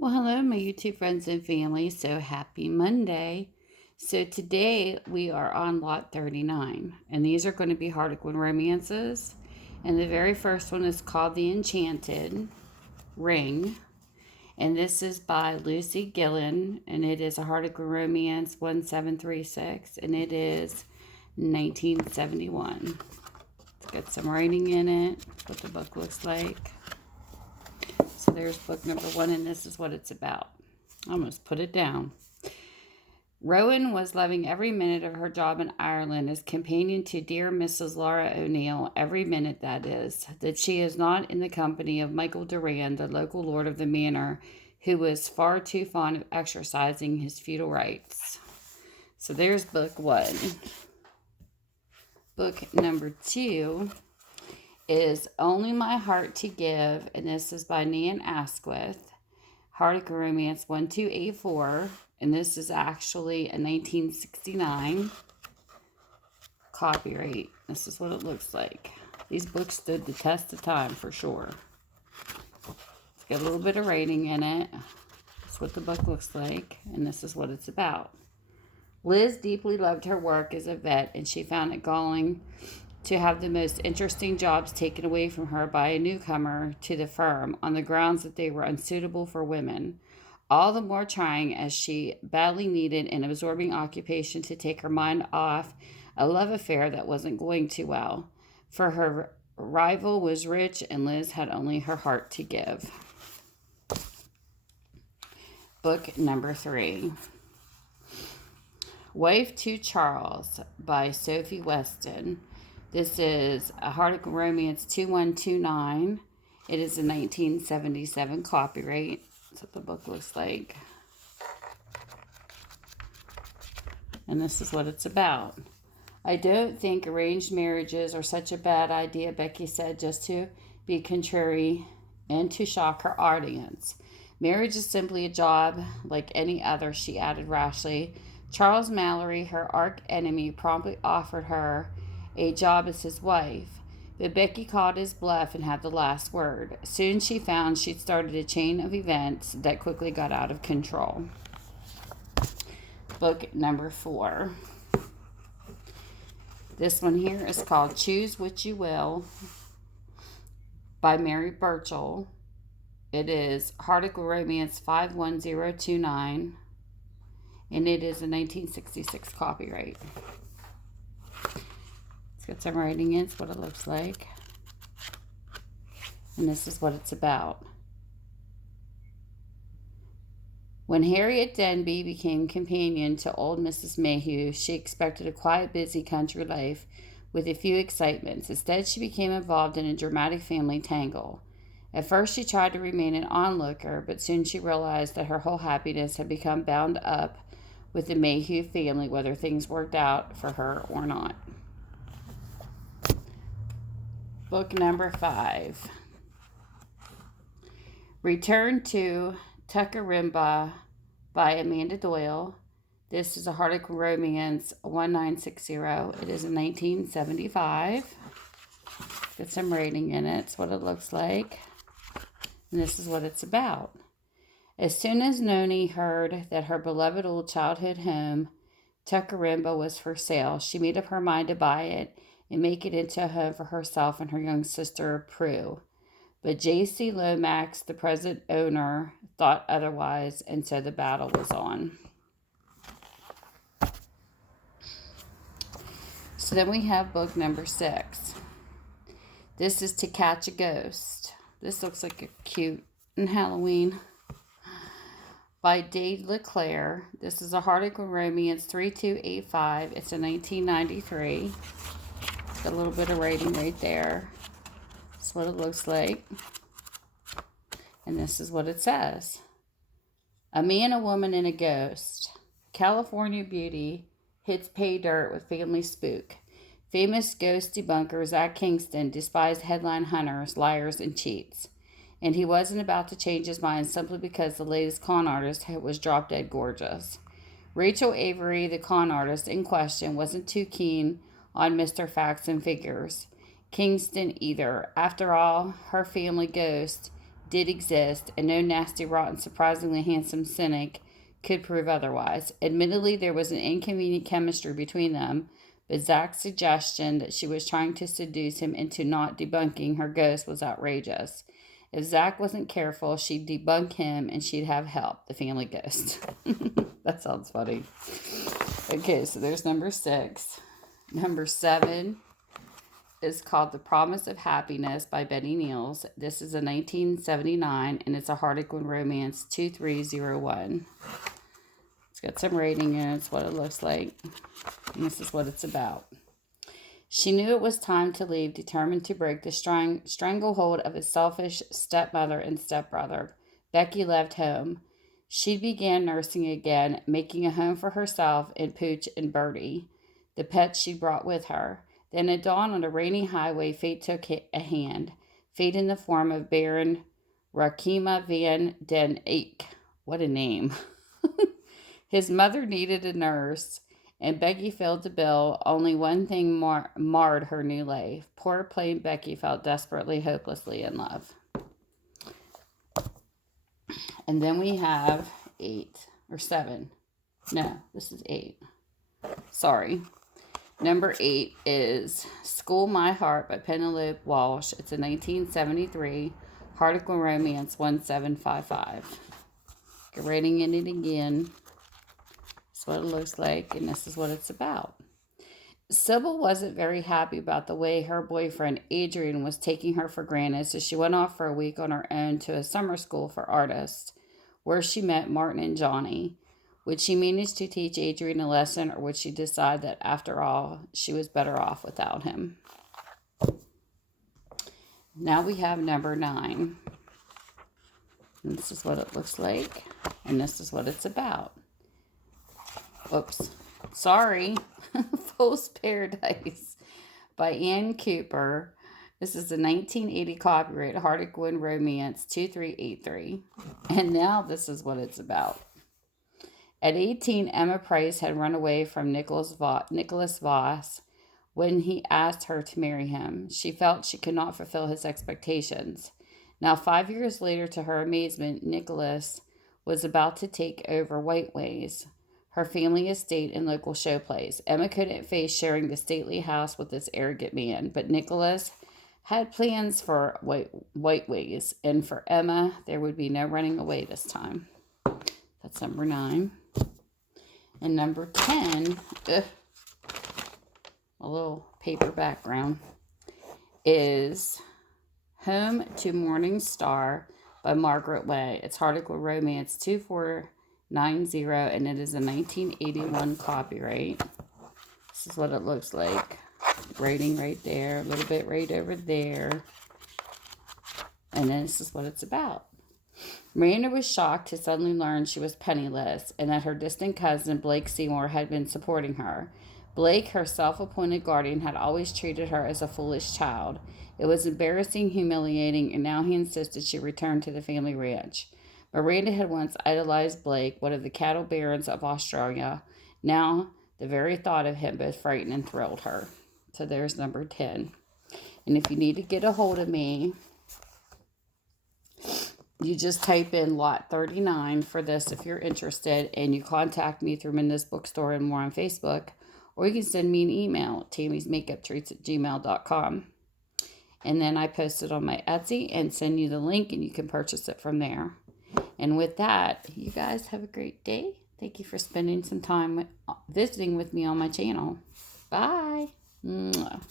Well, hello, my YouTube friends and family. So happy Monday. So today we are on lot 39, and these are going to be Harlequin romances. And the very first one is called The Enchanted Ring, and this is by Lucy Gillen, and it is a Harlequin romance 1736, and it is 1971. It's got some writing in it, what the book looks like. So there's book number 1, and this is what it's about. I almost put it down. Rowan was loving every minute of her job in Ireland as companion to dear Mrs. Laura O'Neill, every minute, that is, that she is not in the company of Michael Durand, the local lord of the manor, who was far too fond of exercising his feudal rights. So there's book 1. Book number 2 is Only My Heart to Give, and this is by Nan Asquith, Harlequin Romance 1284, and this is actually a 1969 copyright. This is what it looks like. These books stood the test of time for sure. It's got a little bit of writing in it. That's what the book looks like, and this is what it's about. Liz deeply loved her work as a vet, and she found it galling to have the most interesting jobs taken away from her by a newcomer to the firm on the grounds that they were unsuitable for women. All the more trying as she badly needed an absorbing occupation to take her mind off a love affair that wasn't going too well. For her rival was rich, and Liz had only her heart to give. Book number 3. Wife to Charles by Sophie Weston. This is a Harlequin Romance 2129. It is a 1977 copyright. That's what the book looks like. And this is what it's about. I don't think arranged marriages are such a bad idea, Becky said, just to be contrary and to shock her audience. Marriage is simply a job like any other, she added rashly. Charles Mallory, her arch enemy, promptly offered her a job as his wife, but Becky called his bluff and had the last word. Soon she found she'd started a chain of events that quickly got out of control. Book number 4. This one here is called Choose What You Will by Mary Burchell. It is Harlequin Romance 51029, and it is a 1966 copyright. It's got some writing in. It's what it looks like. And this is what it's about. When Harriet Denby became companion to old Mrs. Mayhew, she expected a quiet, busy country life with a few excitements. Instead, she became involved in a dramatic family tangle. At first, she tried to remain an onlooker, but soon she realized that her whole happiness had become bound up with the Mayhew family, whether things worked out for her or not. Book number 5. Return to Tuckarimba by Amanda Doyle. This is a Harlequin Romance 1960. It is in 1975. Got some writing in it. It's what it looks like. And this is what it's about. As soon as Noni heard that her beloved old childhood home, Tuckarimba, was for sale, she made up her mind to buy it and make it into a home for herself and her young sister, Prue. But J.C. Lomax, the present owner, thought otherwise, and so the battle was on. So then we have book number 6. This is To Catch a Ghost. This looks like a cute Halloween. By Dade Leclaire. This is a Harlequin Romance 3285. It's a 1993. Got a little bit of writing right there. That's what it looks like. And this is what it says. A man, a woman, and a ghost. California beauty hits pay dirt with family spook. Famous ghost debunker Zach Kingston despised headline hunters, liars, and cheats. And he wasn't about to change his mind simply because the latest con artist was drop dead gorgeous. Rachel Avery, the con artist in question, wasn't too keen on Mr. Facts and Figures. Kingston either. After all, her family ghost did exist, and no nasty, rotten, surprisingly handsome cynic could prove otherwise. Admittedly, there was an inconvenient chemistry between them, but Zach's suggestion that she was trying to seduce him into not debunking her ghost was outrageous. If Zach wasn't careful, she'd debunk him and she'd have help, the family ghost. That sounds funny. Okay, so there's number 6. Number 7 is called The Promise of Happiness by Betty Neels. This is a 1979, and it's a Harlequin romance 2301. It's got some rating in it. It's what it looks like. And this is what it's about. She knew it was time to leave, determined to break the stranglehold of his selfish stepmother and stepbrother. Becky left home. She began nursing again, making a home for herself in Pooch and Bertie, the pets she brought with her. Then at dawn on a rainy highway, fate took a hand. Fate in the form of Baron Rakima van den Eyck. What a name. His mother needed a nurse, and Becky filled the bill. Only one thing marred her new life. Poor plain Becky felt desperately, hopelessly in love. And then we have 8 or 7. No, this is 8. Sorry. Number 8 is School My Heart by Penelope Walsh. It's a 1973 Harlequin romance 1755. Get rating in it again. That's what it looks like, and this is what it's about. Sybil wasn't very happy about the way her boyfriend Adrian was taking her for granted, so she went off for a week on her own to a summer school for artists, where she met Martin and Johnny. Would she manage to teach Adrian a lesson, or would she decide that, after all, she was better off without him? Now we have number 9. And this is what it looks like, and this is what it's about. Oops. Sorry. Fool's Paradise by Ann Cooper. This is a 1980 copyright Harlequin romance 2383. And now this is what it's about. At 18, Emma Price had run away from Nicholas Voss when he asked her to marry him. She felt she could not fulfill his expectations. Now, 5 years later, to her amazement, Nicholas was about to take over White Ways, her family estate and local showplace. Emma couldn't face sharing the stately house with this arrogant man, but Nicholas had plans for White Ways, and for Emma, there would be no running away this time. That's number 9. And number 10, a little paper background, is Home to Morningstar by Margaret Way. It's Harlequin Romance 2490, and it is a 1981 copyright. This is what it looks like. Rating right there, a little bit right over there. And then this is what it's about. Miranda was shocked to suddenly learn she was penniless and that her distant cousin, Blake Seymour, had been supporting her. Blake, her self-appointed guardian, had always treated her as a foolish child. It was embarrassing, humiliating, and now he insisted she return to the family ranch. Miranda had once idolized Blake, one of the cattle barons of Australia. Now, the very thought of him both frightened and thrilled her. So there's number 10. And if you need to get a hold of me, you just type in lot 39 for this if you're interested, and you contact me through Minda's Bookstore and more on Facebook, or you can send me an email at tammysmakeuptreats@gmail.com. And then I post it on my Etsy and send you the link, and you can purchase it from there. And with that, you guys have a great day. Thank you for spending some time visiting with me on my channel. Bye. Mwah.